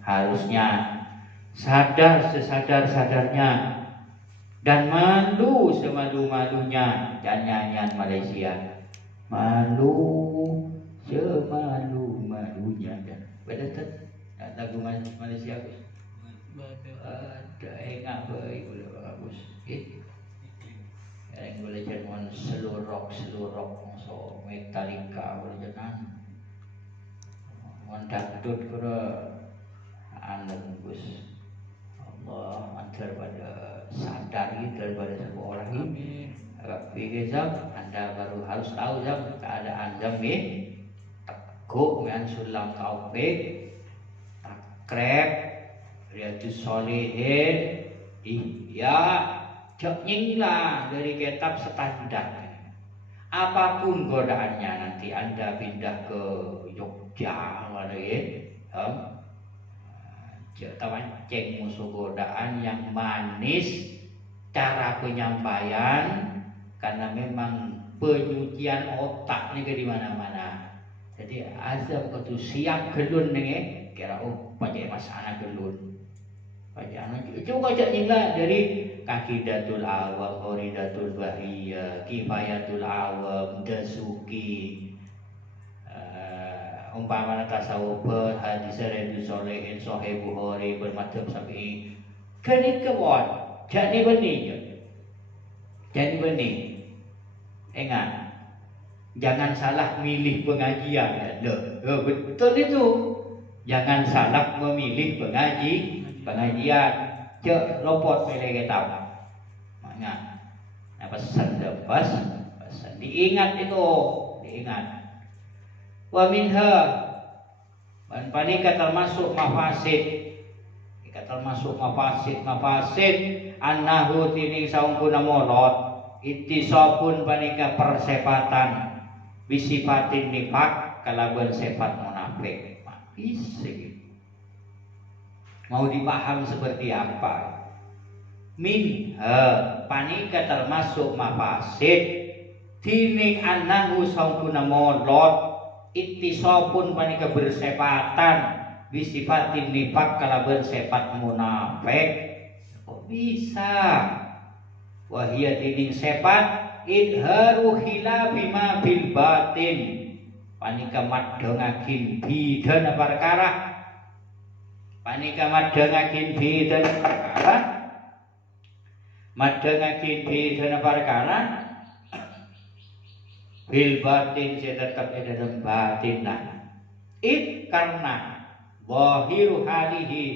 harusnya sadar sesadar-sadarnya dan malu semalu-malunya. Dan nyanyian Malaysia, malu semalu-malunya. Betul tak? Lagu Malaysia ada ingat baik boleh bagus. Yang boleh jangan slow rock so Metallica boleh jangan. Dangdut kura bagus. Allah daripada sadar daripada sebuah orang ini. Fikir jam, anda baru harus tahu jam keadaan jam ini. Teguk dengan sulam taufik, takrib, riyadhus sholihin, nyinglah dari kitab standar. Apapun godaannya nanti anda pindah ke Jogja, mana tawanceng musuh godaan yang manis cara penyampaian, karena memang penyucian otak ni ke di mana-mana. Jadi azam tu siap gelun ni kira pajak masalah gelun. Pajak coba lah dari Kakidatul Awam, Horidatul Bahiyah, Kifayatul Awam, Dasuki, umpama tasawuf, hadis Riyadhus Shalihin, Sahih Bukhari, bermadzhab Syafi'i. Kini kewat, jadi benih. Ingat, jangan salah milih pengajian. Betul itu. Jangan salah memilih pengajian. Cek lopot pilih kita. Makna, pesan diingat itu, diingat. Wa minha panika termasuk mafasid. Termasuk mafasid annahu tining saungkuna molot ittisabun panika persepatan bisifatin nifak kalaban sifat munafik. Bisik. Mau dipaham seperti apa? Minha panika termasuk mafasid tining annahu saungkuna molot ittisabun panika bersepatan bisifatin nifak kalaban sifat munafik. Kok bisa? Wahia tining sifat idharu khilafi ma bil batin panika madhangaken bidana perkara. Panika madhangaken bidana perkara. Madhangaken bidana perkara bil batin tetap di dalam batin. Karena zahiru halihi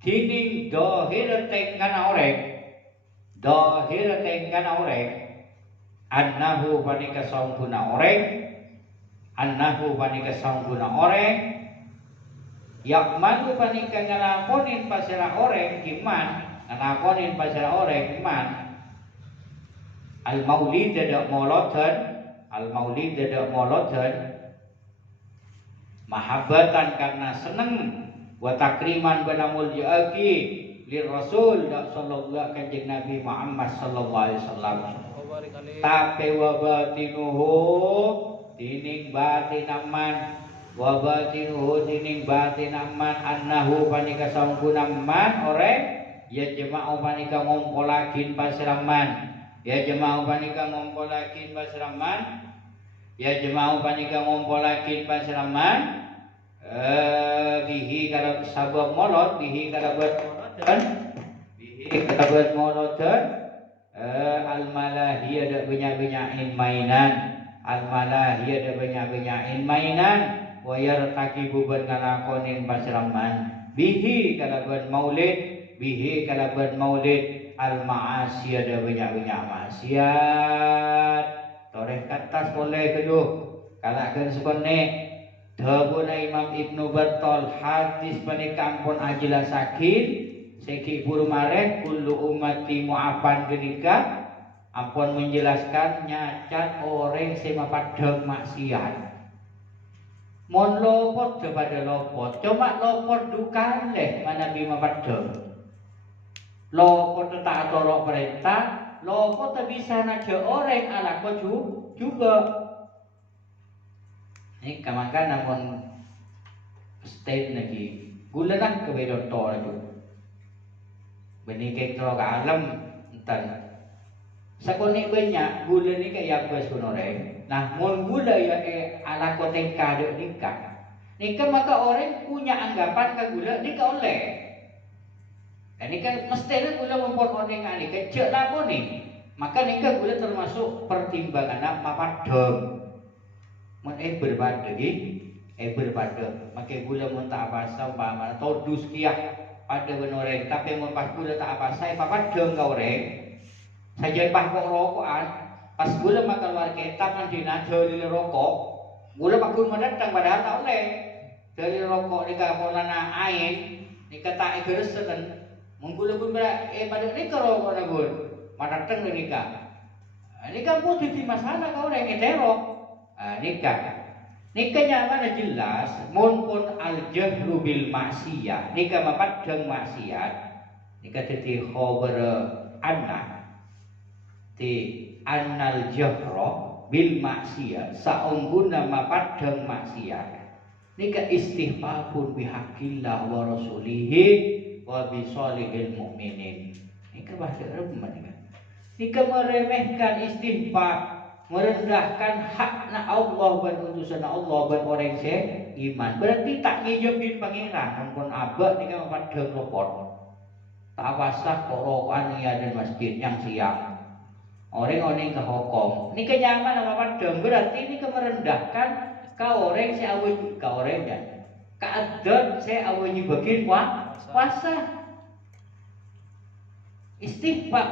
tining dohir tengkana orek annahu panika saungkuna orek yakmanu panika ngalakonin pasira orek iman al maulid dadak molodan mahabbatan karena seneng wa takriman banamul ja'aki li rasul sallallahu kanjeng Nabi Muhammad sallallahu alaihi wasallam. Tapi wa batinuhu tining batin aman annahu panika saungkuna man orek ya jema'u panika ngompolakin pasiraman bihi kada sabab molot bihi kada buat molotan al malahi ada banyak-banyakin mainan wa yartakibu ngalakonin pasiraman bihi kada buat maulid al ma'asi ada banyak-banyak maksiat toreh katas boleh keduh kalahkan sekone Dhabuna Imam Ibnu Battal hadis panika ampun ajilasakin seki buru mareh kullu ummati mu'afan genika ampun menjelaskan nyacat orang sema padang maksiat mon lopot kepada lopot cuma lopot dukan leh mana bima padang lopot tak tolok perintah lopot tak bisa naja orang ala ko juga. Ini kamakan namun stay lagi gula nak kebedon to aja benih kentro ke alam entan sakone banyak gula ni kayak apa sebenarnya nah mun gula ya ala koten kado nikah maka orang punya anggapan ke gula nikah oleh dan nikah mesti gula memperkoneng nikah cek lapo nih maka nikah gula termasuk pertimbangan apa dong mun berbeda berbeda maka gula mun tak apa sama atau duskiah pada benoreng tapi mun pas gula tak apa saya papa dong kau reng saja pas kok rokokan pas gula makan luar ketap nanti najo di rokok gula pakun mendatang padahal tak oleh dari rokok nikah polana ain nikah tak ikeresen menggula pun pada nikah rokok nagun mendatang nikah nikah pun jadi masalah kau reng terok nikahnya mana jelas mun pun al jahlu bil maksiyah nikah mapadang maksiat nikah jadi khabar anak ti annal jahra bil maksiyah saungguna mapadang maksiat nikah istighfafun bihaqqillah wa rasulihi wa bi sholihil mu'minin nikah bahasa Arab nikah meremehkan istighfar merendahkan hakna Allah dan utusan Allah dan orang iman berarti tak ngijobin pangeran pun abad ni kan pada repot tak wasah korokan ya dan masjid yang siang orang-orang ke hukum ni kenyaman apa pada berarti ni merendahkan kau orang saya awal kau orang ya keadaan saya awal bagian puasa istighfar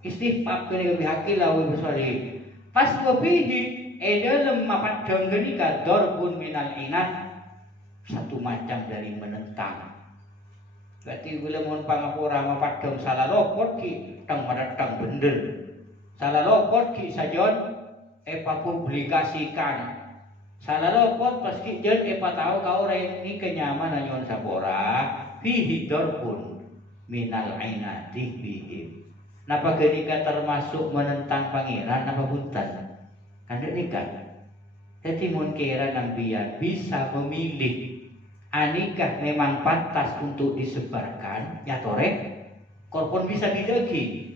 kena bihaqilah wa bisolih pas wabihi dalam mapadang genika dorbun minal inat satu macam dari menentang berarti bila mohon pangapura mapadang salah lopot ki tang madatang bener salah lopot ki sajon publikasikan salah lopot pas ki jen tahu kau orang ini kenyamanan nyon sabora fihi dorbun minal inati bihi napa genika termasuk menentang pangeran napa buntan kan nikah jadi mun kira nambian bisa memilih anikah memang pantas untuk disebarkan ya torek korpon bisa didegi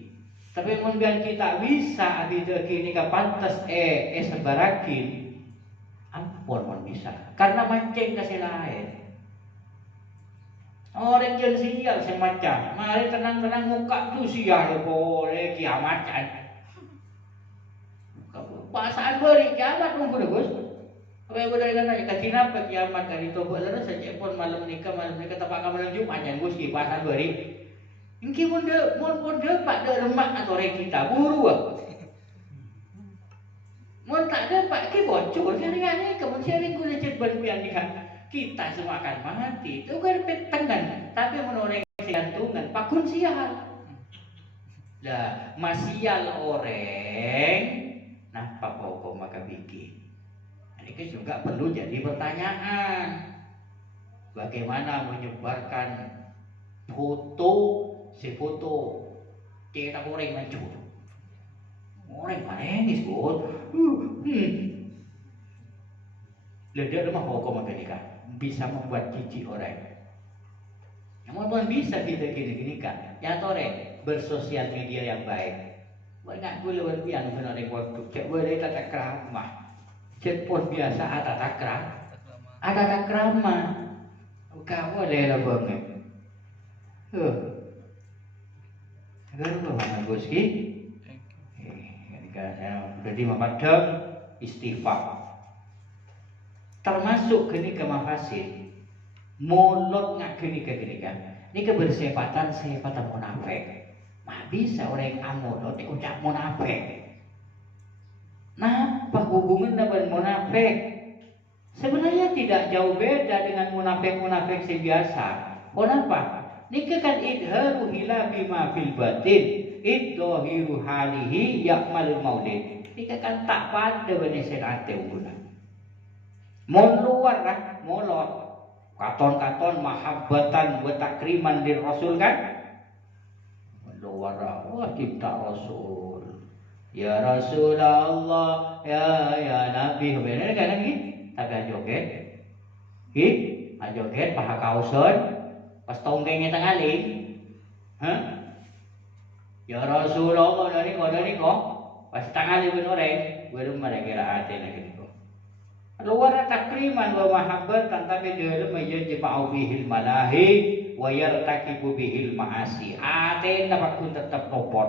tapi mun bian kita bisa didegi nikah pantas sebarakin ampun mun bisa karena mancing kasih lain orang yang sial semacam mari tenang-tenang muka tu sial boleh kiamat kan pasaan beri kiamat mungkin Gus apa yang boleh nanya katina apa kiamat kan itu boleh saja pun malam nikah tapak malam Jumat yang Gus di pasaan beri ingki pun pak de lemak atau orang kita buru mun tak ada pak ke bocor hari-hari kemudian Gus lecet berpian nikah kita semua akan mati itu kan tengan tapi menurut gantungan pakun sial lah masial orang napa kok maka bikin ini juga perlu jadi pertanyaan bagaimana menyebarkan foto cetak orang mencuri orang manis bos leda rumah kok maka nikah bisa membuat jijik orang. Namun bisa kita gini kan. Ya tore bersosial media yang baik. Banyak gue lewat pian benar yang waktu cek boleh tata krama. Cek pun biasa ada tata krama. Kau boleh lah banget. Agar apa Gus ki? Jadi memadam istighfar. Termasuk geni ke mafasid mulut ngak geni kan ini kebersifatan munafik mah bisa orang amulot ucap munafik napa hubungan dengan munafik sebenarnya tidak jauh beda dengan munafik biasa kenapa niki kan idharu hilabi ma fil batin idhahiru halihi yakmal maulid niki kan tak pada benih senate unggulan mun luar lah molot katon mahabbatan wa takriman lir rasul kan luar wah cinta rasul ya rasulullah ya nabi bener kan lagi tak joget Joget paha kauson pas tonggengnya tengaling. Hah? Ya Rasulullah dari kok pas tangali benoreng belum ada kira ate lagi kok. Luar takriman wa mahabbatan tapi dalam yajma'u bihil malahi wa yartakibu bihil ma'asi. Ate napakun tetap topot.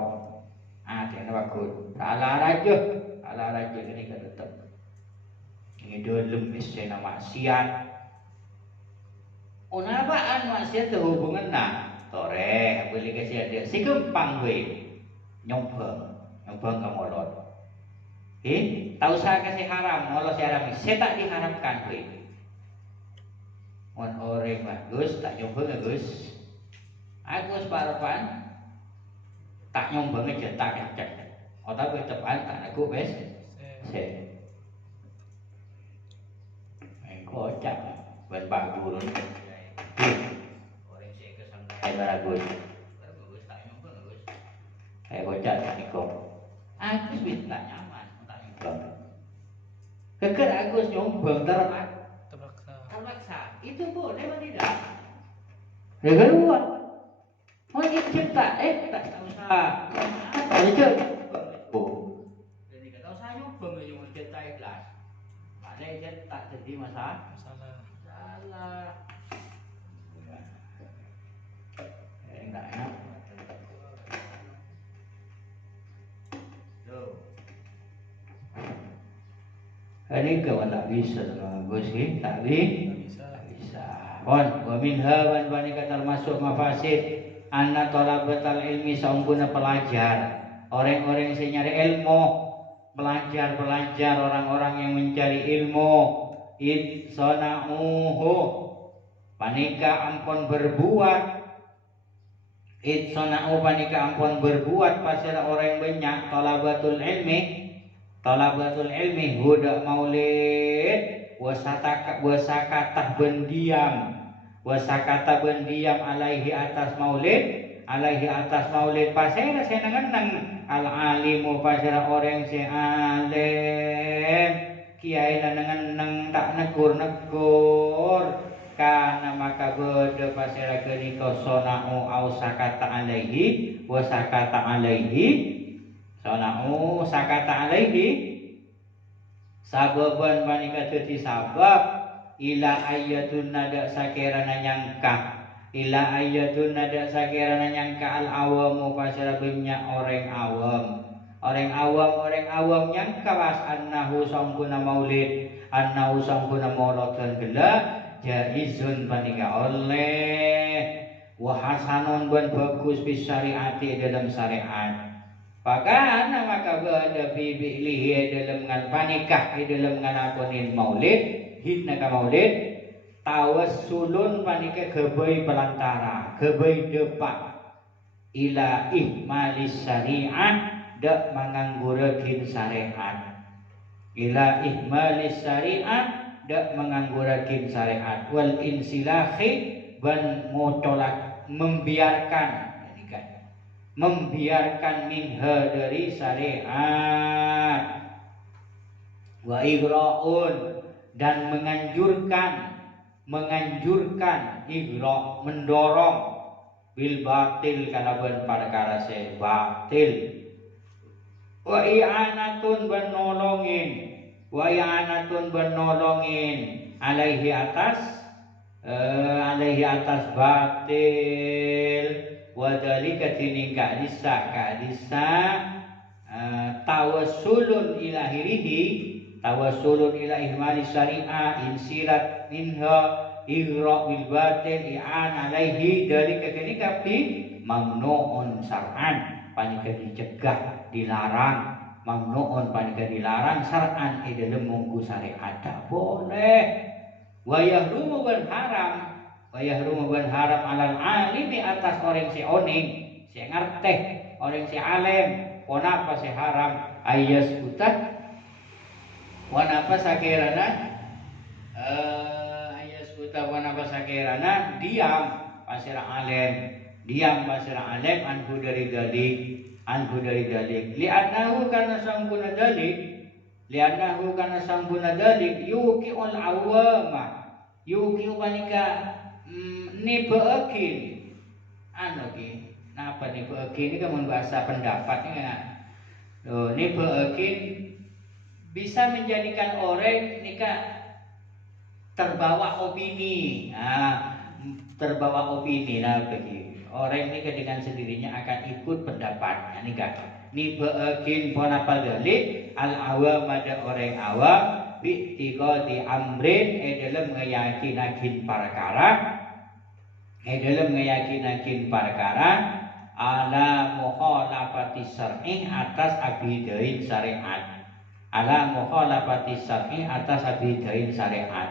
Ate napakun. Ala raja ini kan tetap. Ini dalam isena maksiat. Unabaan maksiat hubungan nah. Tore boleh kasih ada si gempang we nyompeng kamolot. Tahu saya kasih haram, molos haram. Saya tak diharamkan we. Mon orang bagus tak nyompeng Gus. Agus parapan tak nyompeng aja tak cek. Otak ketepan tak aku bes. Se. Kocak ben bagurun. Bagus tak nyompeng Gus. Kocak niko. Agus minta nyaman, tak nyompeng. Keker Agus nyompeng terpaksa. Itu boleh apa tidak? Ya kedua. Mau cerita tak tahu sah. Apa aja? Oh. Jadi kata saya nyompeng yang cerita ikhlas. Ada cerita jadi masalah. Salah. Enggak enak. Ini kawan tak bisa Gus ni, tak bisa. Wa minha wan banika termasuk mafasid anna talabatal ilmi saungguna pelajar. Orang-orang yang nyari ilmu, pelajar orang-orang yang mencari ilmu, id sana'uhu panika ampun berbuat. Id sana'u panika ampun berbuat pasal orang banyak talabatul ilmi huda maulid wasakatah bendiam alaihi atas maulid pasera saya nengeneng al alimu pasera orang si alim kiai nengeneng tak negur karena maka beda pasera kenika sona'u au sakata alaihi Sona'u sakata alaihi sababan manika dadi sabab ila ayatun nada sakirana nyangka al awamu pasara banyak orang awam nyangka was annahu sangkuna maulid dan gelak jaizun panika oleh wa hasanun ban bagus bis syariati dalam syariat. Pakana maka berada bibilihi dalam ngan panikah dalam ngan akonin maulid hidna ka maulid tawassulun panikah kebai pelantara kebai depak ila ihmalis syariah dak menganggurakin syariat wal insilahi ban mutolak membiarkan minha dari syariat wa igra'un dan menganjurkan igra mendorong bil batil kalaban perkara se batil wa i'anatun benolongin alaihi atas batil wadhalika tinika ka'disa tawassulun ila ihmali syariah insirat minha igra bil batil i'an alaihi dalika tinika fi mamnu'un syar'an panika dicegah dilarang mamnu'un panika dilarang syar'an dalam mungku syariat tak boleh wa yahrumu ban haram alal alimi atas orang si oning si ngerteh orang si alim kenapa si haram ayas utat wanapa sakirana diam pasir alim anhu dari dalik li'annahu karena sambuna dalik yuki'ul awamah yuki upanika nibeegin anu ki napa nibeegin ini kan bahasa pendapat ini kan nibeegin bisa menjadikan orang nikah terbawa opini. Terbawa opini lah bagi orang ini dengan sendirinya akan ikut pendapatnya nikah. Nibeegin ponapal dalil al awam ada orang awam bi'tiqadi amrin dalam ngeyakinakin perkara ala mukhalafati syar'i atas abidain syariat atas abidain syariat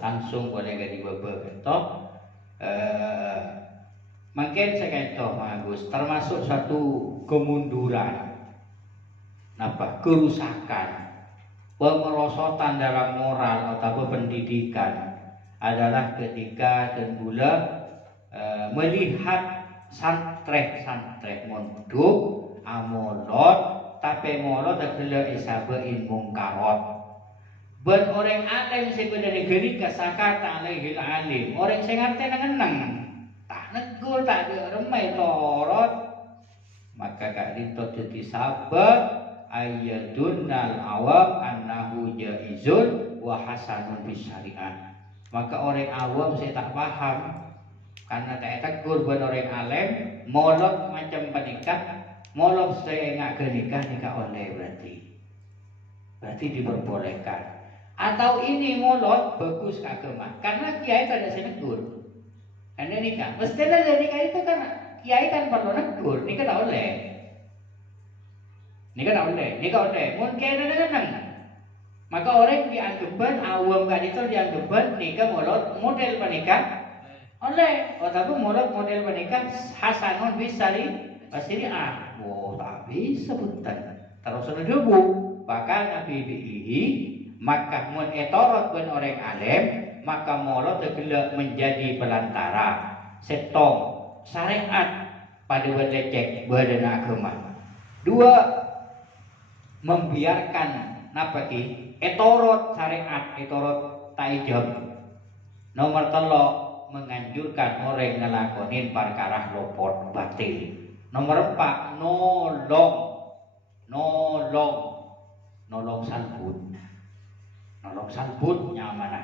langsung boleh gak dibawa mungkin saya kata Agus termasuk satu kemunduran kerusakan pemerosotan dalam moral atau pendidikan adalah ketika dan pula melihat santrek mondok amolot tapi molot adalah isabain mungkarot ben orang alim sebenarnya geni kasakata alaihil alim orang sing ngerti nang tak negul tak remai torot maka gak dito jadi sabab ayyadunnal awam annahu jaizun wa hasanun bisyariat maka orang awam saya tak paham karena tak tegur ben orang alim molot macam penikah molot saya enggak nikah oleh berarti diperbolehkan atau ini molot bagus agama karena kiai tidak bisa negur karena nikah mestinya dari nikah itu kan kiai kan perlu negur nikah tak oleh mungkin ada maka orang dianggapkan awam kan itu dianggapkan nikah molot model pernikah oleh tapi molot model pernikah hasanun bisari syariah tak bisa betul terus ada debu bahkan Nabi bihi maka mun etorot ben orang alim maka molot tegela menjadi pelantara setong syariat pada lecek badan agama dua membiarkan napa ki etorot syariat etorot taijab nomor telo menganjurkan orang ngelakonin perkara lopot batil nomor 4 nolong salbut nyamana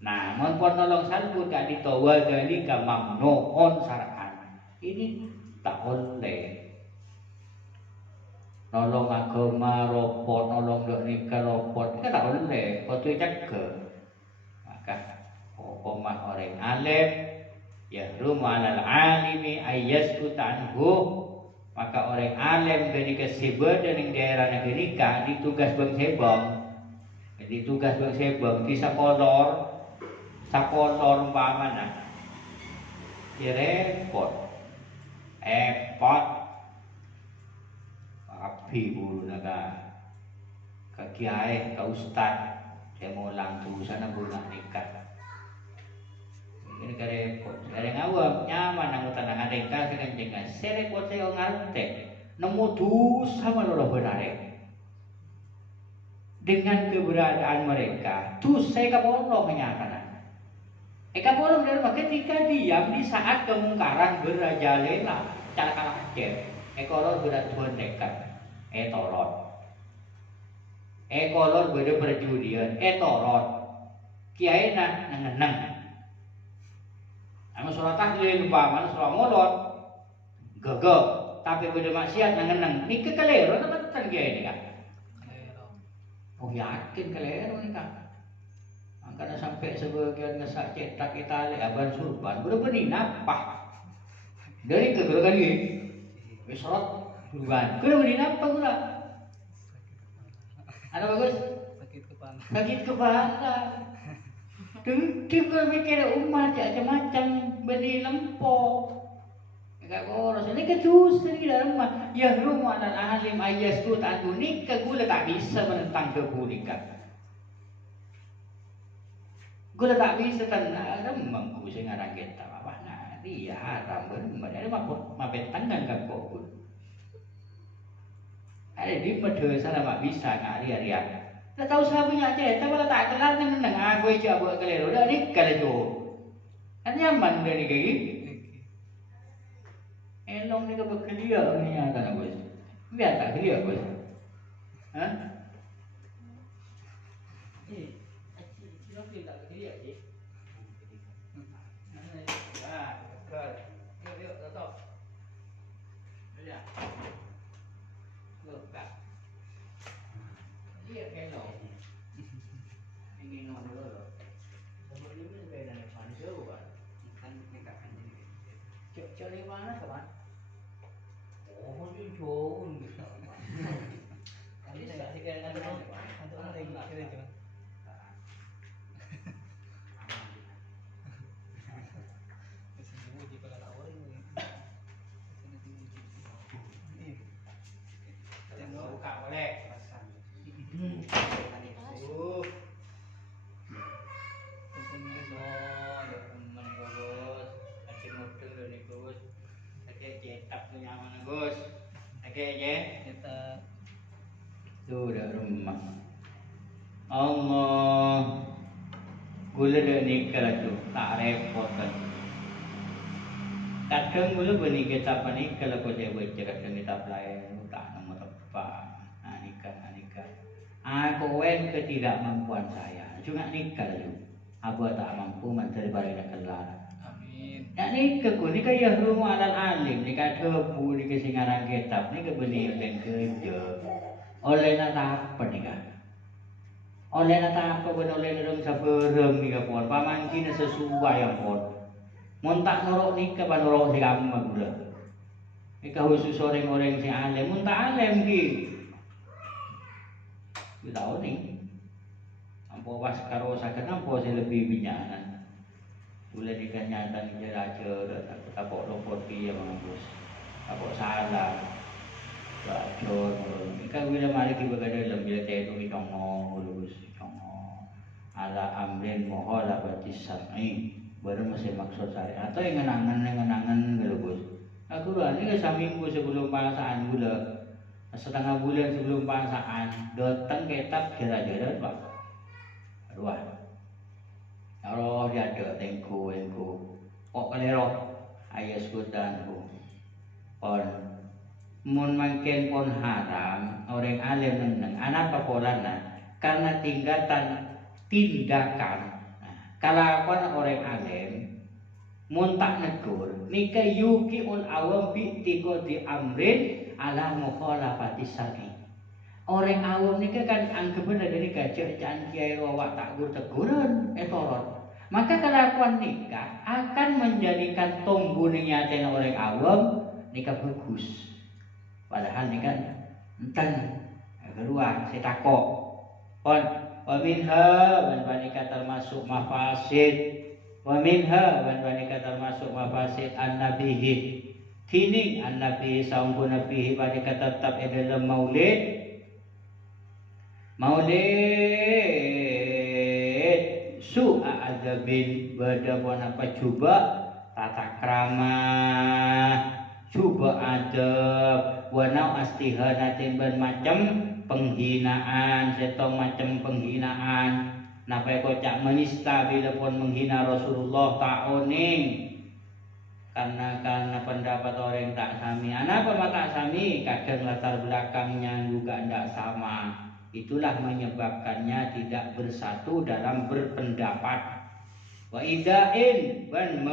nah mun nolong salbut gak ditawa dari ka mamnuun syar'an ini tak oleh nolong agama ropot nolong dok nikah ropot itu tak boleh kau tu jaga maka hukumah orang alim ya rumal alimi ayyasku tanhu maka orang alim dari kesibah dan yang daerah negeri nikah ditugas bang sebang di sakolor umpamana ya repot api bulu naga ke kiai ke ustad saya mau langsung sana bulan nikah ini repot ada ngawam nyaman nang tenang ada nikah dengan jengas saya repot saya ngerti nemu dosa malah benar dengan keberadaan mereka terus saya kapolong menyatakan kapolong dari ketika diam di saat kemungkaran berajalela cara kalah Aceh kolor berat tuan dekat kolor beda perjudian torot kiai nangenang ama sholat tahlil umpamana sholat molot gegek tapi beda maksiat nangenang ni kekelero apa tenan kiai ini kan oh yakin kelero ini kan karena sampai sebagian ngesak cetak kita aban surban bener-bener napah dari kegerakan ini sholat duluan bener-bener napah pula ada bagus sakit kepala dia berpikir umat macam-macam beni lempok enggak boros ini kecus di dalam rumah ya rumah dan alim ayas tu tak nikah gula tak bisa menentang kebulikan gula tak bisa tenang mengku sing aran kita apa nah dia haram bener ada mapet tangan kan kok ada di medhe sana mak bisa ngari-ari Tak tahu siapa punya cerita kalau tak kelar ni menang aku aja buat keliru dah ni kalau tu. Kan nyaman dah ni kayak gini. Elong ni kau berkelia ni yang tak nak bos. Biar tak kelia bos. Hah? Sila tak kelia je. Yuk, tutup. Lihat. Look, tak. Dia elong. Ini nomor dulu. Nomor ini beda dengan panjang kan? Kan mereka kan ini. Cari mana kawan? Oh, dia jauh. Ini saya kira ada orang kira je. Buka boleh. Sudah rumah Allah gula dah nikah tu tak repot kan. Kadang gula bernikah tak panik kalau kau dia baca kadang kita lain tak nama tepat. Nikah. Aku ketidakmampuan saya juga nikah tu. Abah tak mampu mencari barang kelar. Amin. Nak nikah ku nikah ya rumah alal alim nikah debu nikah singarang kitab nikah benih dan kerja. Oleh nak apa nikah? Oleh nak apa pun oleh nak sabarem nikah pun. Paman kini sesuai yang pun. Muntak norok nikah pan norok si kamu gula. Nikah khusus orang-orang si alim. Muntak alim ki. Kita tahu ni. Ampo was karo sakit ampo si lebih binyanan. Boleh nikah nyata nikah raja. Tak pok lopot dia bos. Tak pok salah. Bacor, kan bila mari kita berada dalam bila teru congo, lulus congo, ala amrin mohon lah berarti syar'i, baru masih maksud syar'i atau yang ngenangan gelubus. Aku lah ni seminggu sebelum paksaan gula, setengah bulan sebelum paksaan, datang kitab kira-kira apa? Dua. Kalau dia ada tengku, kok kalero, ayah sekutan ku, on. Mun makin pun haram orang alim neng anak papolana karena tindakan kalakuan orang alim mun tak negur nika yuki ul awam bi tiko di amrin ala mukhalafati syar'i. Orang awam nika kan anggapan dari gajah jan kiai rawak tak teguran etorot. Maka kelakuan nikah akan menjadikan tumbuh niatin orang awam nikah bagus. Padahal ni kan enten kedua saya takok pon waminha wanita termasuk mafasid waminha wanita termasuk mafasid an-nabihi kini an-nabi saungku nabihi wanita tetap dalam maulid su'a adzabin badapun apa coba tata krama coba adab wanau astihanatin bermacam penghinaan setong macam penghinaan napa kocak menista bila pun menghina Rasulullah ta'oning karena pendapat orang tak sami apa tak sami kadang latar belakangnya juga tidak sama itulah menyebabkannya tidak bersatu dalam berpendapat wa idain ban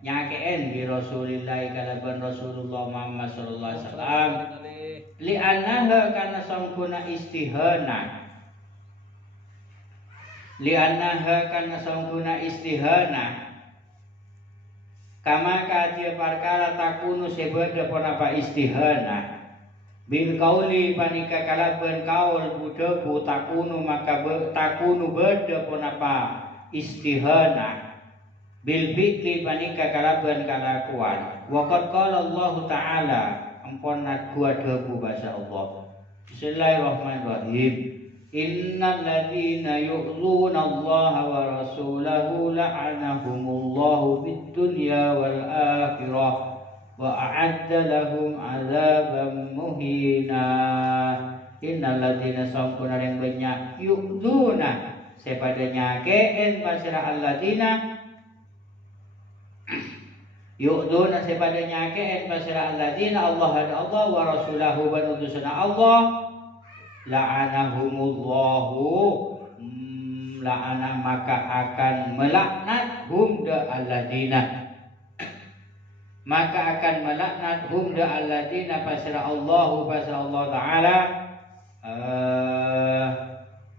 nyakein di Rasulillah kalaban Rasulullah Muhammad sallallahu alaihi wasallam li annaha kana sangkuna istihana kama kadia perkara takunu sebeda pun apa istihana bil kauli panika kalaban kaul budeku takunu maka takunu beda pun apa istihana bil fikri panika kalaban kalakuan wa qad qala Allah taala ampun gua debu bahasa Allah Bismillahirrahmanirrahim innal ladzina yu'zuna Allah wa rasulahu la'anahumullahu fid dunya wal akhirah wa a'adda lahum 'adzaban muhina innal ladzina sangkuna yang banyak yu'duna sepadanya keen pasira alladzina yu'duna sepadanya keen pasira alladzina Allah dan Allah wa rasulahu wa utusana Allah la'anahumullahu la'ana maka akan melaknat hum da alladzina maka akan melaknat hum da alladzina pasira Allah Ta'ala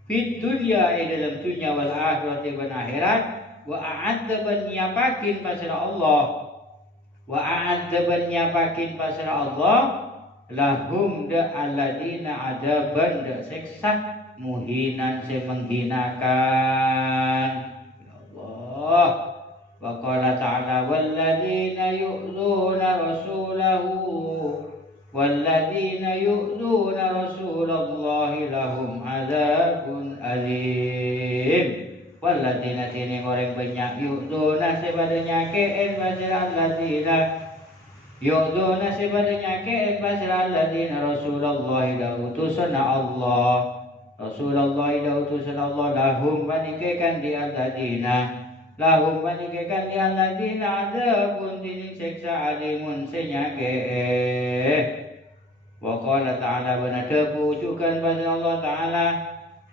fid dunya dalam dunya wal akhirati wal akhirat wa a'adza ban nyapakin pasira Allah wa a'adza ban nyapakin pasira Allah lahum da alladzina adaban da siksa muhinan se menghinakan ya Allah wa qala ta'ala walladzina yu'dzuna rasulahu walladzina yu'dzuna rasulallahi lahum adzabun alim walladzina tini orang banyak yu'dzuna sebadanya keen pasira alladzina yu'dzuna sebadanya keen pasira alladzina rasulallahi la utusana Allah rasulallahi la utusana Allah lahum panikekan di alladzina lahum panikekan di alladzina adzabun dini siksa alimun senyake wa qala ta'ala banadabu ujukan pada Allah Ta'ala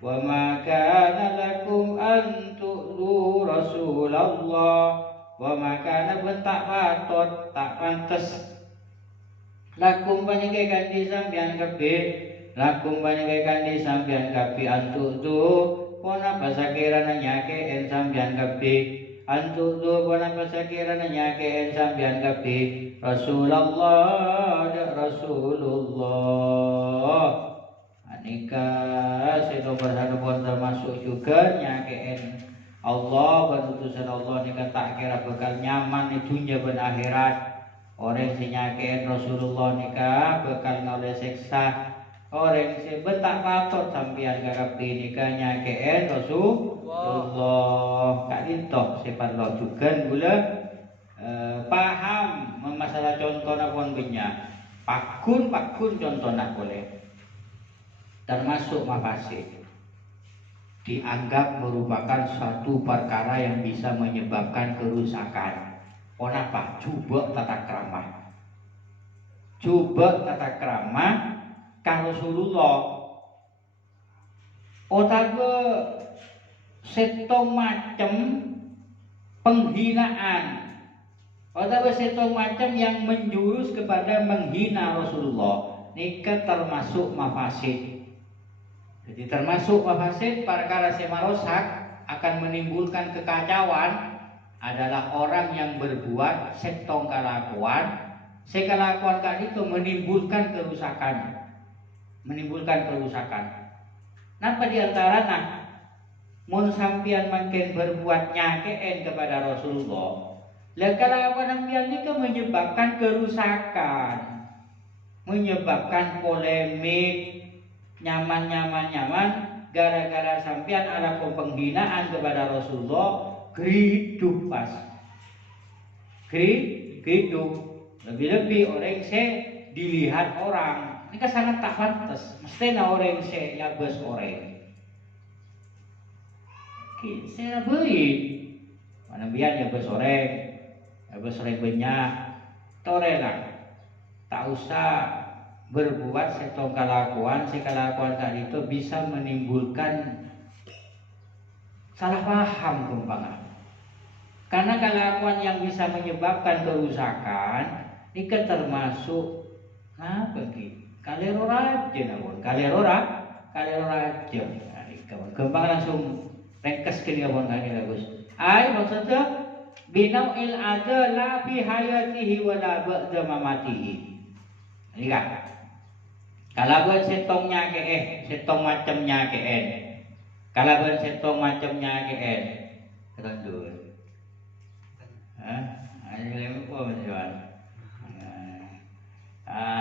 wa ma kana lakum an tu'lu rasulallah wa ma kana bentak patut tak pantes lakum panikekan di sampeyan kabeh lakum panikekan di sampeyan kabeh antuk tu pona pasakirana nyake en sampeyan kabeh antuk tu pona pasakirana nyake en sampeyan kabeh Rasulullah da Rasulullah anika sedo berhadapan termasuk juga nyake en Allah berutusan Allah nika tak kira bakal nyaman di dunia dan akhirat orang si nyake en Rasulullah nika bakal ngoleh siksa orang si betak patut sampeyan kakapi nikah nyakeen Rasulullah kak dintok sifat lo juga gula paham masalah contoh pun banyak pakun contoh boleh termasuk mafasid dianggap merupakan suatu perkara yang bisa menyebabkan kerusakan kenapa? Coba tata krama kan Rasulullah otabe setong macam penghinaan otabe setong macam yang menjurus kepada menghina Rasulullah nika termasuk mafasid jadi termasuk mafasid perkara semarosak akan menimbulkan kekacauan adalah orang yang berbuat setong kelakuan sekelakuan kan itu menimbulkan kerusakan Napa diantara mun sampian makin berbuat nyakeen kepada Rasulullah lekalawan sampian itu menyebabkan kerusakan menyebabkan polemik nyaman gara-gara sampian ada penghinaan kepada Rasulullah hidup pas hidup lebih-lebih orang dilihat orang ini kan sangat tak pantas mesti orang ya bos orang saya beli mana biar ya bos orang banyak torelang tak usah berbuat setong kelakuan tadi itu bisa menimbulkan salah paham kumpangan karena kelakuan yang bisa menyebabkan kerusakan ini termasuk kalero raja gampang langsung ringkas kini abon kali bagus maksudnya binau'il adala fi hayatihi wa la ba'da mamatihi ini kan kalaban setongnya setong macamnya kalaban setong macamnya kerandur ini lemu apa menjual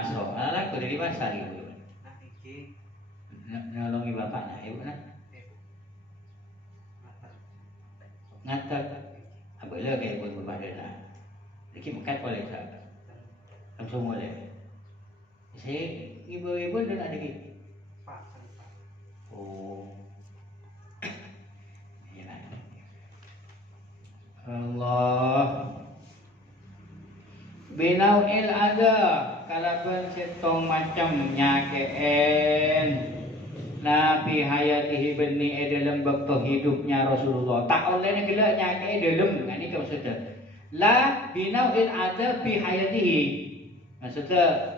soalnya aku dari pasar ibu nolongi bapaknya ibu ngatak boleh kayak ibu berpada lagi makan boleh langsung boleh saya ibu dan ada lagi Oh. Allah binau'il ada kalaban setong macamnya keen Nabi hayatihi beni dalam waktu hidupnya Rasulullah tak oleh gelaknya ke dalam ini maksudnya la binau'il ada fi hayatihi maksudnya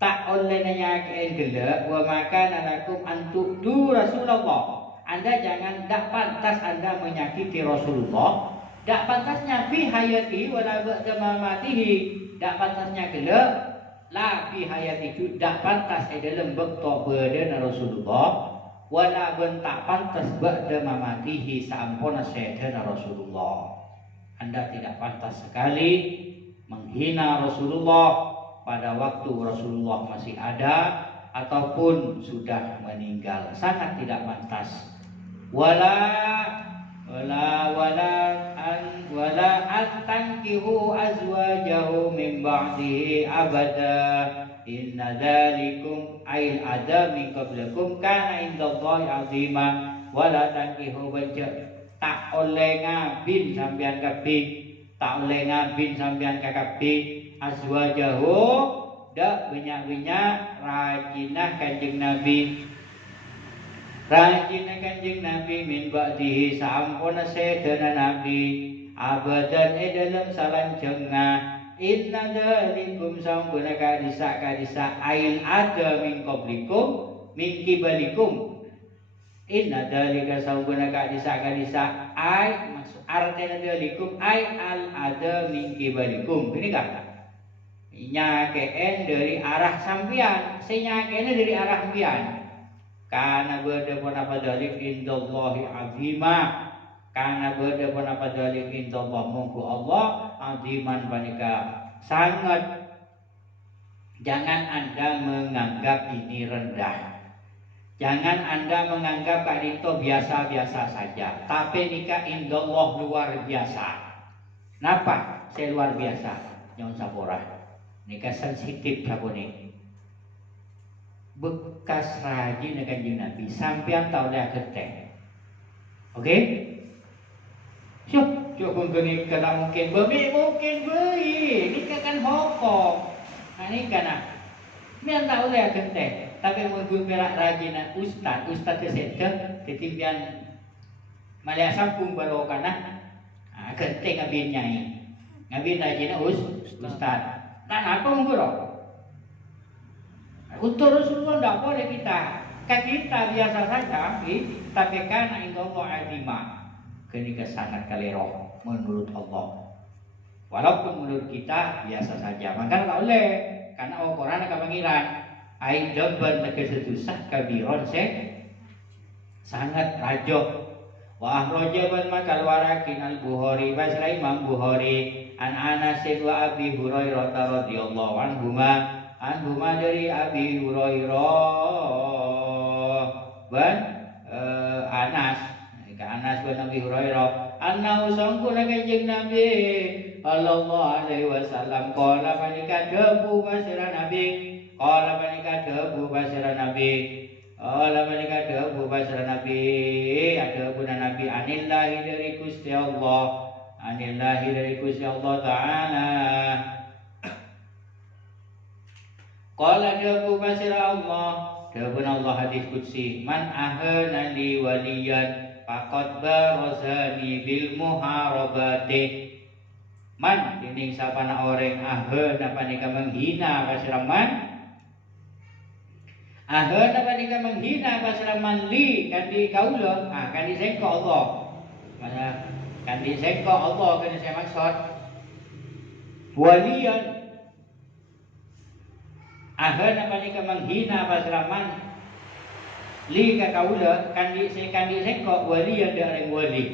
tak oleh nanya gelak wa maka nalakum antu'du Rasulullah Anda jangan tak pantas Anda menyakiti Rasulullah tak pantasnya fi hayatihi wala ba'da mamatihi tak pantasnya gelak la fi hayatihi tak pantas dalam waktu berada Rasulullah wala bentak pantas ba'da mamatihi sampuna sedana Rasulullah Anda tidak pantas sekali menghina Rasulullah pada waktu Rasulullah masih ada ataupun sudah meninggal sangat tidak pantas wala an tankihu azwajahu min ba'dihi abada inna dzalikum ail adami qablakum kana indallahi azima wala tankihu tak oleh ngabin sampean kabeh tak oleh ngabin sampean kabeh azwajahu dak banyak-banyak rajinah kanjeng Nabi min ba'dihi sampuna sedana Nabi abadan dalam salanjengna inna dzalikum sampuna kadisa ail ada min qablikum min kibalikum inna dzalika sampuna kadisa ai maksud artinya dzalikum ai al ada min kibalikum ini kata nyakeen dari arah sampian senyakene dari arah sampian karena berdepan apa dalik indallahi azima karena berdepan apa dalik indallah munggu Allah aziman panika sangat jangan Anda menganggap ini rendah jangan Anda menganggap kadito biasa-biasa saja tapi nikah indallah luar biasa napa saya luar biasa nyon sapora nikah sensitif sabone bekas rajin kanjeng Nabi sampean tau dah geteh oke siap coba gini kena mungkin beri nikah kan hukum ini kana mian tau dah geteh tapi mungkin perak rajin ustad kesedeng ketimpian malia sampung barokana geteh ngabin nyai ngabin rajin ustad dan apa menggurau? Untuk Rasulullah tidak boleh kita biasa saja, tapi karena indallah azimah, kenika sangat kaleroh menurut Allah. Walaupun menurut kita biasa saja, maka tak boleh karena Al-Quran akan pangiran. Aidam berkesetusah kabiron sangat rajok. Wa ahraja ban makal warakin al-Bukhari basra Imam Bukhari an Anas wa Abi Hurairah radhiyallahu anhuma dari Abi Hurairah ban Anas bin Abi Hurairah annahu sangkuna kanjeng Nabi sallallahu alaihi wasallam qala panika debu basira Nabi qala panika debu basira Nabi Allah mereka ada Abu Basra Nabi ada Abu Nabi anillahi dari Gusti Allah Ta'ala qala ada Abu Basra Allah ada Allah hadis qudsi man ahana li waliyan faqad barazani bil muharabati man ini sapana orang ahana panika menghina pasiraman ahana panika menghina pasiraman li kan di kaula kan disengko Allah mana kan disengko Allah kan saya maksud waliyan ahana panika menghina pasiraman li ka kaula kan disengko waliyan da orang wali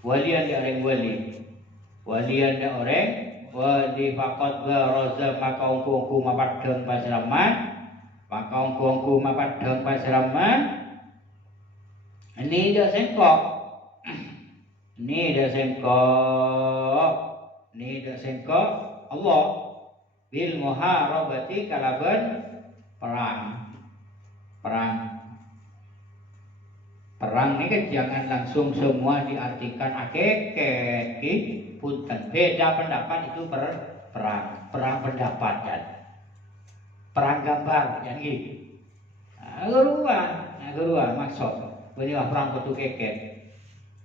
waliyan da orang wali faqad baraza maka ungku mapadeng pasiraman maka ongku mapadeng pasiraman ini dah sengkok Allah bil muharabati kalaban perang Perang ini kan jangan langsung semua diartikan akeket, punten. Beda pendapat itu perang pendapat kan. Perang gambar yang gitu. Geruan maksud. Beliau perang kutu keket.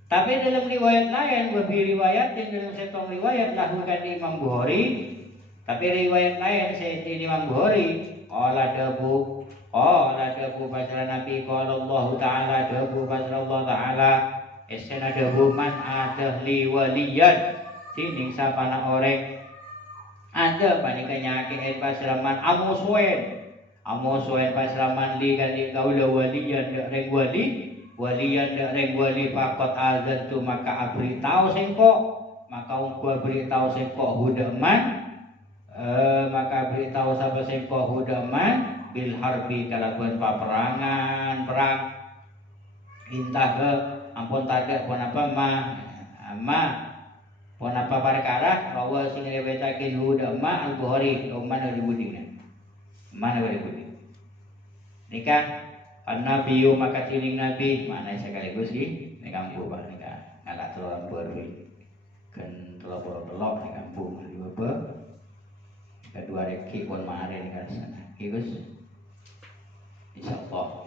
Tapi dalam riwayat lain, lebih riwayat yang dalam setong riwayat lakukan Imam Bukhari. Tapi riwayat lain saya Imam Bukhari. Allah debu pasal Nabi qala Allah Ta'ala debu pasal Allah Ta'ala esena debu man adahli waliyan sining sapana orang ada panikanya keet pasraman amuswen pasraman li kali kaula waliyan dak reng waliyan dak reng wali faqat azantu maka abritahu sengko maka ungku abritahu sengko hudaman maka beritahu sapa sengko hudaman bil harbi kalaban paperangan perang intah ke ampun tadak pun apa pun apa perkara bahwa sing riwayataken hudama al-Bukhari mana dibudina nikah an-nabi maka tining nabi mana sekaligus di kampung bah nikah ngalah telur berwi kan telur belok di kampung di bebe kedua reki pun marin kan sana Gus insyaallah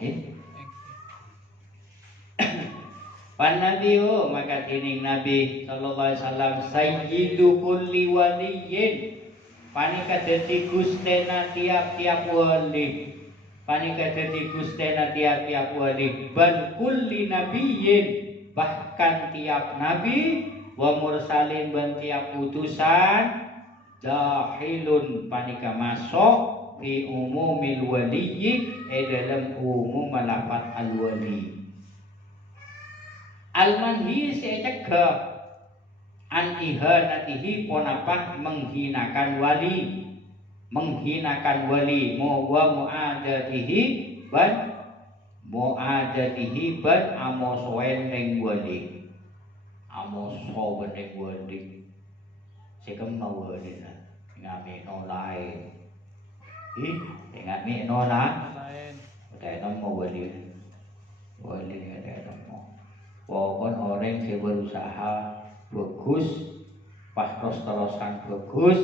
Pan Nabi maka tining Nabi sallallahu alaihi wasallam sayyidu kulli waliyin panika dadi gustena tiap-tiap wali panika dadi gustena tiap-tiap wali bal kulli nabiyyin bahkan tiap nabi wa mursalin ban tiap utusan dahilun panika masuk fi umumil waliyyi dalam umum lafaz al-wali al-manhi se'ecegah an ihanatihi ponapah menghinakan wali mu'adatihi ban amosoen ning wali amosoen ning wali sekem wali ngame no lain ngame no lain ada nomor wali ada nomor walaupun orang yang berusaha bagus pas terus-terusan bagus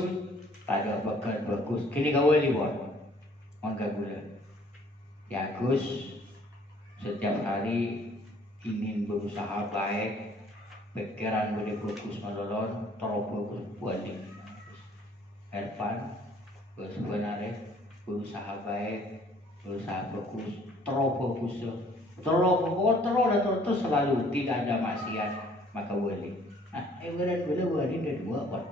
tak bakal bagus kini kau wali mangga gula ya Gus setiap hari ingin berusaha baik pikiran boleh bagus melolon terus bagus wali Ervan sebenarnya berusaha baik berusaha bagus terus selalu tidak ada maksiat maka wali berat boleh wali ada dua kan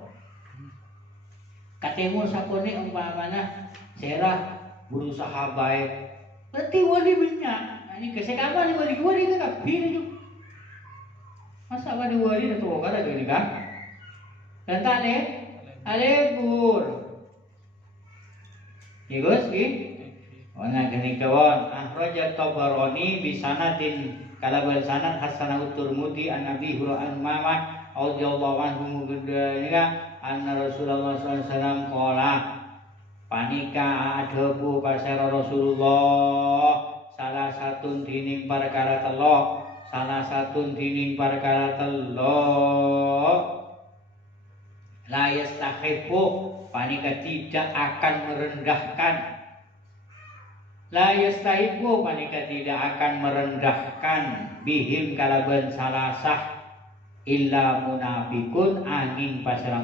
katemu sakone umpamana serah berusaha baik berarti wali banyak ini kesekaman wali itu kabir itu masa wali itu kada gini kan dan tak ada bur Gus Wana gini kawan akhrajat Tabarani bi sanadin kalabal sanad hasanah Tirmidzi an Nabi Hurairah radhiyallahu anhu gedenya anna Rasulullah sallallahu alaihi wasallam qala panika adabu pasara Rasulullah salah satu dining perkara telok la yastahibu panika tidak akan merendahkan la yastahibu panika tidak akan merendahkan bihim kalaban salasah illa munafikun angin pasara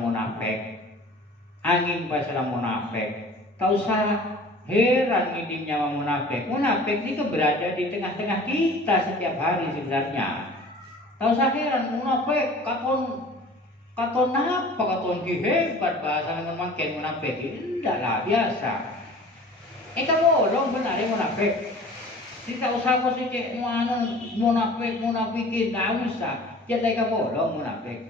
munafik tak usah heran ngidingnya munafik ini berada di tengah-tengah kita setiap hari sebenarnya tak usah heran munafik katon hebat bahasa memakai munafik ini tidaklah biasa kamu benar ya munafik. Tidak usah kau sih munafikin, tak usah. Jadi kamu munafik.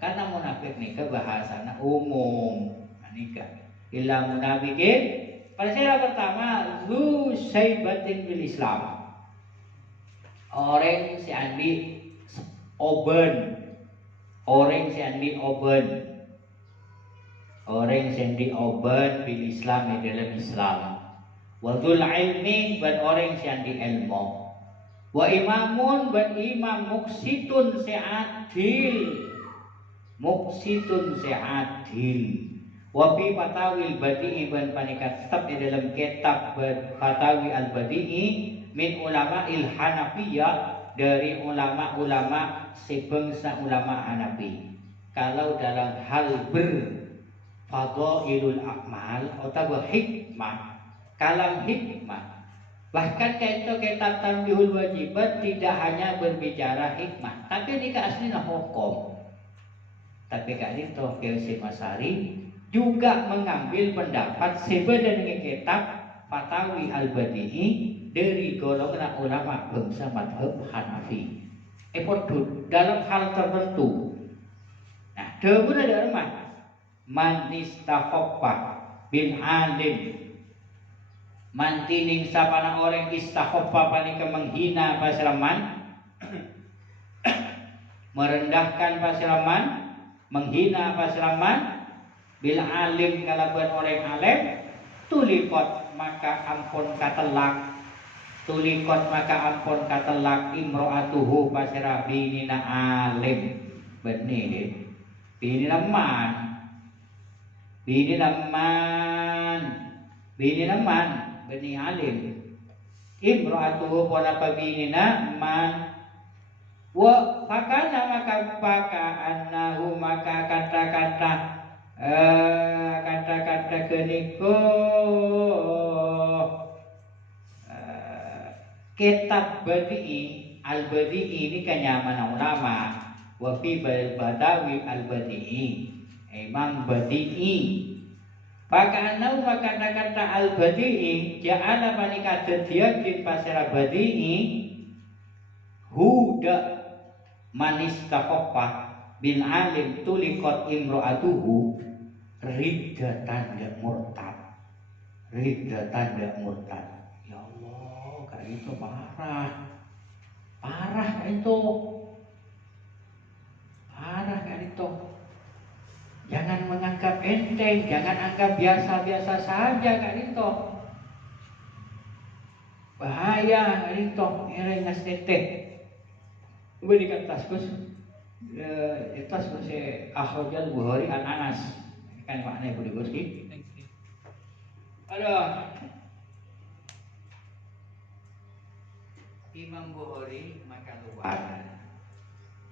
Karena munafik ni bahasana umum. Nikah. Illa munafikin. Pada saya pertama, zu syaibatin bil Islam. Orang si andi oben. Orang si andi oben bil Islam dalam Islam. Wadul ilmi ban orang yang di ilmu Wa imamun ban imam muksitun seadil. Muksitun seadil. Wa fi fatawil badi'i ban panikat tetap di dalam kitab Fatawi al-Badi'i min ulama'il Hanafiyah dari ulama-ulama sebangsa ulama Hanafi. Kalau dalam hal fadailul a'mal atau hikmah, kalam hikmah. Bahkan kaito kitab Tanbihul Wajibat tidak hanya berbicara hikmah, tapi ini aslinya hukum. Tapi kali itu Syekh Masari juga mengambil pendapat sebenarnya dengan kitab Fatawi Al-Badi'i dari golongan ulama bangsa madhab Hanafi. Dalam hal tertentu. Nah, dahulu ada rumah man istakhaffa bin alim. Mantining sapana orang istakhaffa panika menghina pasiraman, merendahkan pasiraman, menghina pasiraman, bil alim kalaban orang alim, tulikot maka ampun katelak, tulikot maka ampun katelak imro'atuhu pasira binina alim, benih, binina man, bani alim imra'atuhu wala pabinina man wa fakana annahu maka kata-kata geniko kitab Badi'i al-Badi'i ini kenyaman ulama wa fi Badawi al-Badi'i Imam Badi'i. Pakana maka kata al-Badi'i ja'ala panika dadiakin pasira Badi'i huda manistakhaffa bin alim tulikot imro'atuhu ridda tanda murtad. Ya Allah, kayak itu parah kayak itu. Jangan menganggap enteng, jangan anggap biasa-biasa saja kan itu. Bahaya kan itu, ini ngasteteh. Ubah tas Gus. Tas Gus akhrajal Bukhari an Anas. Kan maknanya Budi Gus ki. Aduh. Imam Bukhari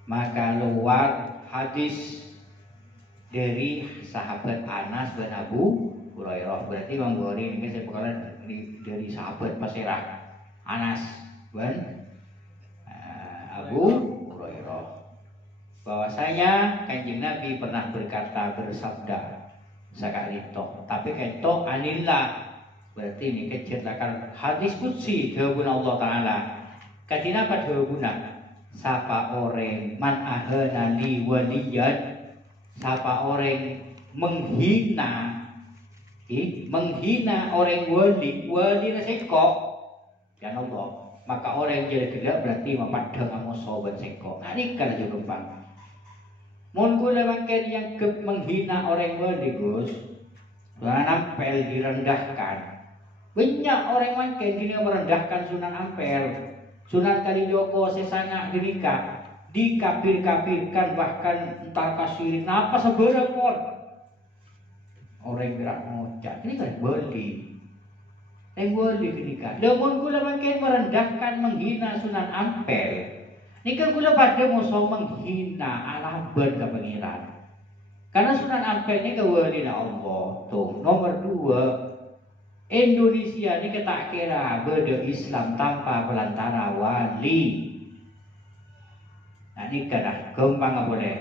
maka luar hadis dari sahabat Anas bin Abu Hurairah. Berarti Imam Bukhari ini saya perkara dari sahabat pasirah Anas bin Abu Hurairah. Bahwasanya Kanjeng Nabi pernah bersabda sakalito, tapi ketok anillah. Berarti ini kecerdakan hadis qudsi dawuh Allah taala. Kadina pada dawuhna sapa orang man ahana li waliyan. Siapa orang menghina orang wali seko ya Allah, maka orang yang jadi berarti memandang kamu sobat seko. Nah ini kan juga bang. Mun kula mangken yang menghina orang wali Gus, nampel direndahkan. Banyak orang mangken kini merendahkan Sunan Ampel, Sunan Kalijogo sesana dinikah. Dikafir-kafirkan bahkan entar kasirin apa sebenarnya pun orang gerak ngocak ini kan boleh kenika namun gula makin merendahkan menghina Sunan Ampel ini kan gula pada musuh menghina alaban ke pengiran karena Sunan Ampel ini kewalina Allah tuh nomor 2 Indonesia ini kita kira beda Islam tanpa pelantara wali. Nah ini kadang gampang nggak boleh.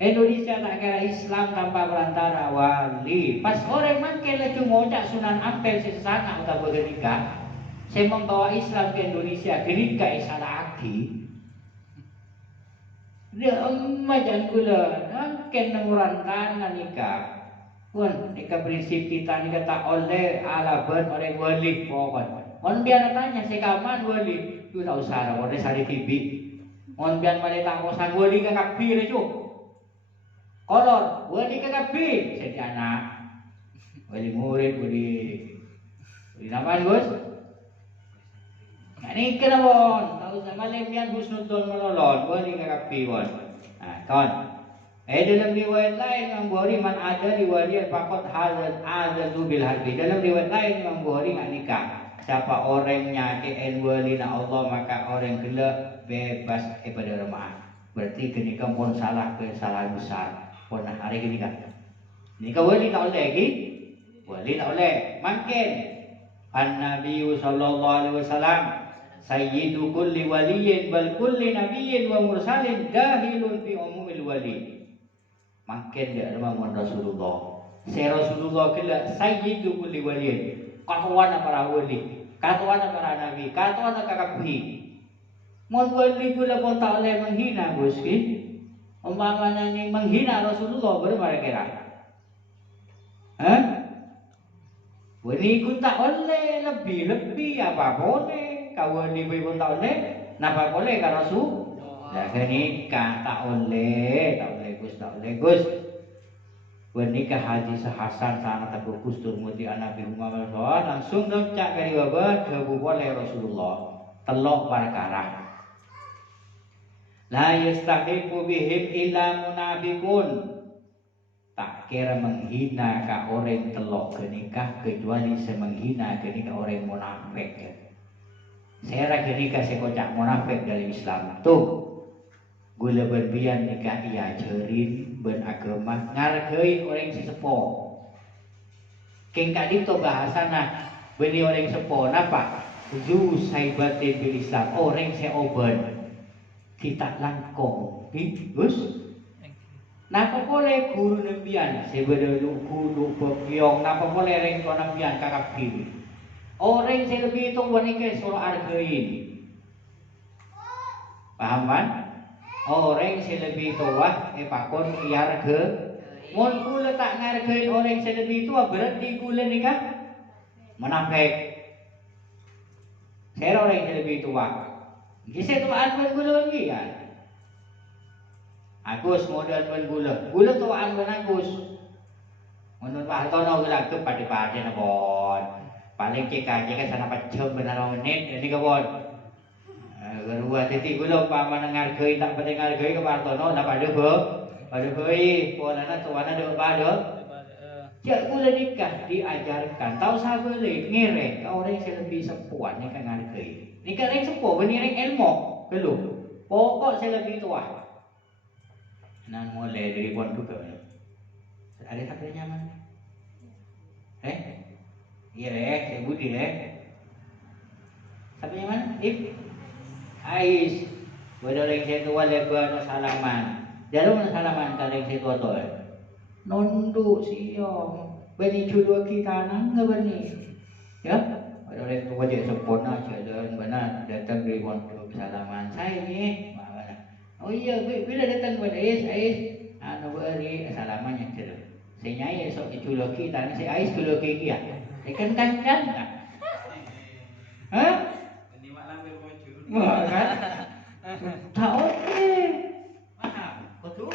Indonesia tak kira Islam tanpa perantara wali. Pas orang makin lagi ngocak Sunan Ampel sesana atau bergenika, saya membawa Islam ke Indonesia, genika salah aki. Dia jangan gula, makin nenguran tangan nikah. Pun nikah prinsip kita nikah tak oleh alaban orang wali pokok. Mon biar tanya sekaman wali, tu tak usah orang sari tibi. Mon biar malita kosan wali kakabir itu. Kolor wali kakabir jadi anak. Wali murid wali nama Gus. Nah Ini kenapa? Tahu sama lemian husnudzon melolon, boleh ngakapi bon. Nah, kon. Dalam riwayat lain Imam Bukhari man ada di waliyan faqad hazatu bil harbi. Dalam riwayat lain Imam Bukhari nggak nikah. Siapa orangnya KN wali na Allah maka orang gila bebas daripada remaah. Berarti kenikah pun salah kesalahan besar. Pun hari kenikah. Nikah wali tak boleh lagi. Wali tak boleh. Makin An-Nabi sallallahu alaihi wasallam sayyidu kulli waliyin bal kulli nabiyyin wa mursalin dahilun fi umumil wali. Makin dia nama Rasulullah. Saya Rasulullah kala sayyidu kulli waliyin. Katuan para wali, katuan para nabi, katuan kakakhi. Mon wali kula pun tak boleh menghina Gusti. Umpamanya yang menghina Rasulullah berapa kira? Hah? Wali pun tak boleh lebih apa boleh. Kau wali pun tak boleh. Napa boleh ke Rasul? Dah nikah tak boleh Gus, tak boleh Gus. Bernikah haji sehasan sana terbukus turmuti anak Nabi Muhammad SAW langsung ngecak kali wabah kebu boleh Rasulullah telok perkara. La yastahiqu bihim illa munafiqun. Tak kira menghina ka orang telok kenikah kecuali semenghina kenikah orang munafik. Saya rasa nikah sekocak munafik dalam Islam tuh. Gula berbian nikah ia cerin beragama ngargai orang sesepuh. Keng kadi to bahasa nah beni orang sepuh napa? Zu saibatin bil Islam orang se oben kita langkong. Gus. Napa boleh guru nembian sebeda guru pepiong napa boleh reng to nembian kakak kiri. Orang se lebih to wanita solo argain. Paham kan? Orang yang lebih tua, pakon biar ke. Mun kula tak ngargain orang yang lebih tua, berarti kula ni kan munafik. Saya orang yang lebih tua. Kisah tuaan pun kula lagi kan. Agus modal pun kula tuaan pun Agus. Menurut Pak Hartono kula ke pada na bon. Paling cekak sana pacem benar menit ini ke bon. Kedua titik gula paman ngargai tak pada ngargai ke Partono nak pada boi polana tuana de pada jak gula nikah diajarkan tahu sabar ngirek orang yang lebih sepuan ni kan ngargai nikah reng sepuh beni reng ilmu belum pokok saya lebih tua nan mulai dari pon tu ke ada tak nyaman iya saya budi tapi nyaman Ais, berorang saya tua lebar salaman. Jarum salaman kalau saya tua tu. Nonduk siang, beni cuduk kita nang beni. Ya, berorang tua je sempurna jalan benar datang dari waktu salaman saya ni. Oh iya, bila datang pada Ais, anu beri salaman yang cerita. Saya nyai esok cuduk kita ni saya Ais cuduk kita. Ikan kancan. Hah? Wah kan? Tak okey. Betul?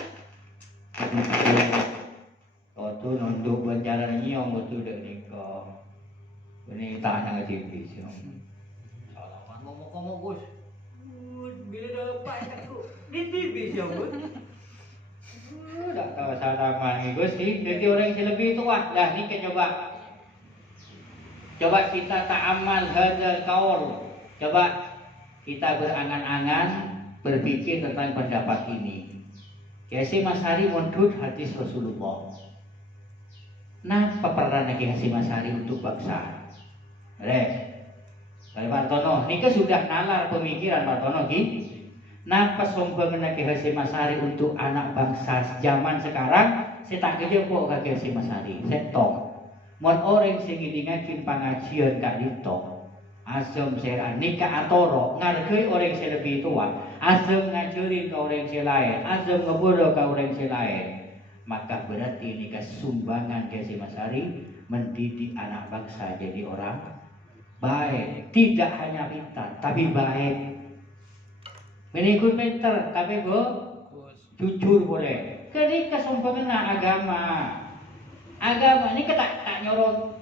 Betul nunduk berjalan nyiong betul dah nikah. Ini tak nak TV siang. Salaman ngomong Gus. Bila dah lepas aku di TV siang Gus. Tak tahu salaman ni Gus ni. Jadi orang yang lebih tua dah ni kan coba kita ta'amal hadzal qaul. Coba kita berangan-angan berpikir tentang pendapat ini. Kiai Mas Hari mundut hadis Rasulullah. Napa peran Kiai Mas Hari untuk bangsa? Dari Pak Tono, ini sudah nalar pemikiran Pak Tono ki. Napa sombongan Kiai Mas Hari untuk anak bangsa zaman sekarang? Saya tak kejebok ke Kiai Mas Hari. Saya tong. Mon orang sing ngidingakin pengajian kak dito. Asam saya nikah atoro ngargai orang yang lebih tua, asam ngajarin ke orang yang lain, asam ngebodoh ke orang yang lain, maka berarti nikah sumbangan Kiai Mas Hari mendidik anak bangsa jadi orang baik, tidak hanya pintar tapi baik. Mengikut pintar tapi jujur boleh. Ketika sumbangan agama ini tak nyorong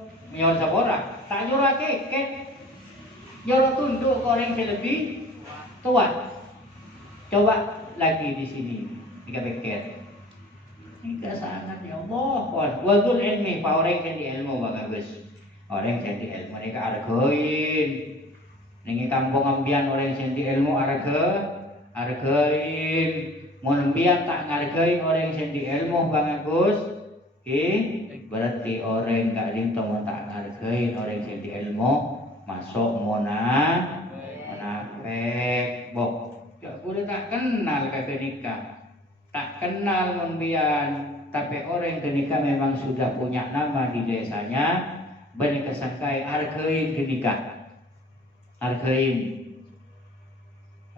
sabora, tak nyorong keket. Nyuruh tunduk ke orang yang lebih tua. Coba lagi di sini, tiga pikir. Ini sangat ya Allah. Wadul ilmi, pak orang yang di ilmu bagus. Orang yang di ilmu mereka argoin. Nengi kampung ambian orang yang di ilmu argoin. Mun ambian tak ngargai orang yang di ilmu bagus. Berarti orang gak lintong tak ngargai orang yang di ilmu masuk munafik. Bok, ya udah tak kenal kakek nikah. Tak kenal membian, tapi orang kenika memang sudah punya nama di desanya. Bani kesangkai arkein kenika, arkein.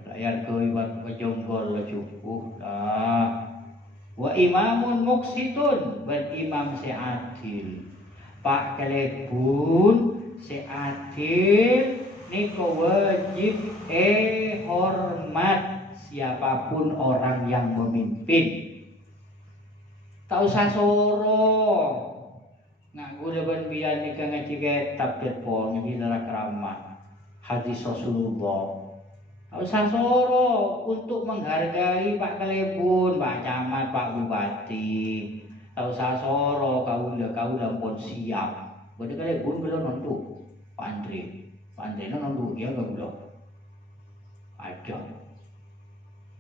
Rakyat koi buat kejongkol cukup dah. Wa imamun muksitun, imam seadil. Pak Kalebun seadil, niko wajib hormat siapapun orang yang memimpin. Tak usah sorong. Ngaku depan biar nikah ngaji kitab depan ngaji dalam keramat hadis Rasulullah. Tak usah sorong untuk menghargai Pak Kalebun, Pak Camat, Pak Bupati. Tak usah sorong kau pun siap. Bade Kalebun belum nunduk. Pak Andre nunduk dia enggak belum. Ada.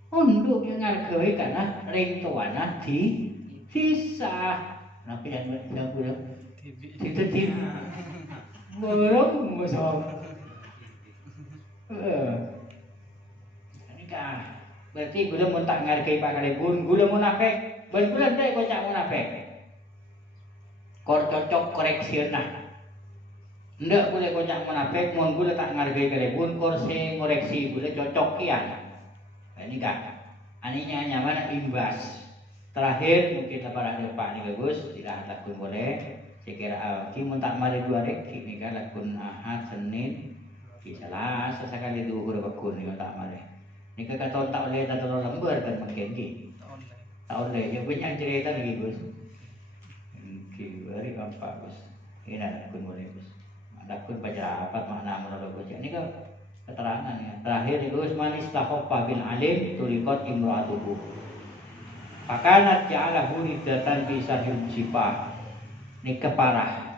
Nunduk yang ngargai karena ringtuana di pisah. Nah, yang belum. Tidak. Belum masuk. Nikah. Berarti gula mun tak ngargai Pak Kalebun, gula munafik. Ben gula teh kocak munafik. Kor cocok koreksional. Ndak boleh kocak munafik, mun gula tak ngargai Kalebun, kor se koreksi gula cocok kian. Nikah. Aninya nyaman imbas. Terakhir mungkin para depan nih bagus, tidak lakun boleh. Sekira mun tak mari dua reki nih kan lakun Ahad Senin salah sesekali duhur bakun nih tak mari. Nika kata tak oleh tak terlalu lembar kan mengkenki. Tak oleh ya banyak cerita nih Gus. Bari apa Gus? Ini lakun boleh Gus. Lakun baca apa makna menurut Gus. Ini kan keterangan ya. Terakhir nih Gus manis tahoffa bil alim turikot imro'atuhu. Pakanat ja'alahu ridatan bisa sifah. Ini keparah,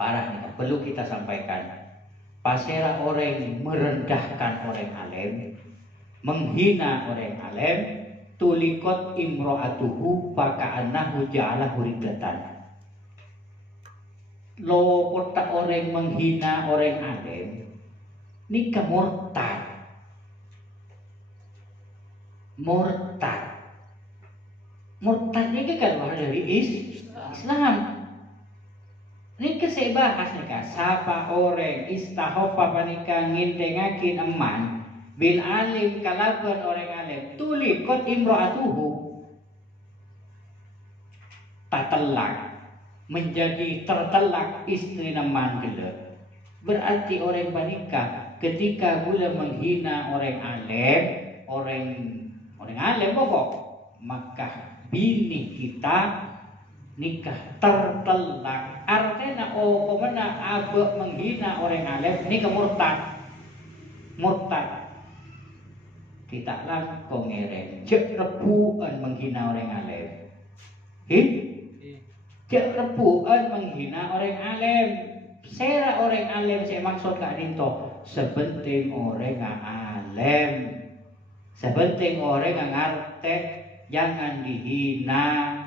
parah nih, perlu kita sampaikan. Pasera orang merendahkan orang alim, menghina orang alim, tulikot imro'atuhu paka'annahu ja'alahu ridatan. Lo kota orang menghina orang alim, ini kemurtad. Murtad ini kan dari Islam. Ini saya bahas nih kak. Sapa orang istahofa panika ngindengakin eman bil alim kalaban orang alim tulikot imro'atuhu tatelak menjadi tertelak istri neman gelap. Berarti orang panika ketika gula menghina orang alim pokok maka bini kita nikah tertelak. Artinya kemana abe menghina orang alim nikah murtad. Kita langkong ngereng cek rebuan menghina orang alim. Cek rebuan menghina orang alim. Sera orang alim saya maksud kak Dinto sepenting orang alim. Sepenting orang ngerti, jangan dihina,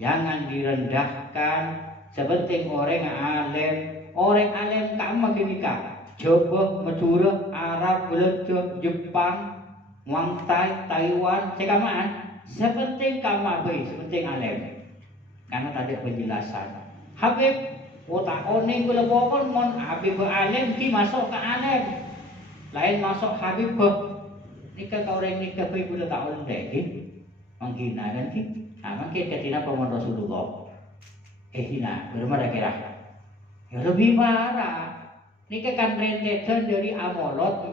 jangan direndahkan. Sepenting orang alim kamu kenika. Coba Madura, Arab, Belanda, Jepang, Muangtai, Taiwan, sekamaan. Sepenting kamu sepenting alim. Karena tadi penjelasan. Habib, otak oning gula bokon mon Habib alim ki masuk ke alim. Lain masuk Habib nikah kau orang nikah kau boleh tak oleh menghina kan ki? Makin ketina paman Rasulullah hina berapa kira? Ya lebih parah. Nikah kan rentetan dari amolot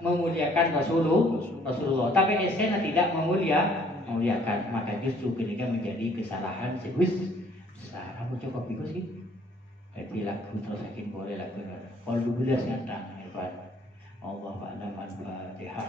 memuliakan Rasulullah. Tapi esena tidak memuliakan. Maka justru ketika menjadi kesalahan sebesar. Aku cukup pikir sih. Jadi lagu terus saking boleh lagu. Kalau 12 ngantang hebat. Allah Ta'ala Al-Fatihah.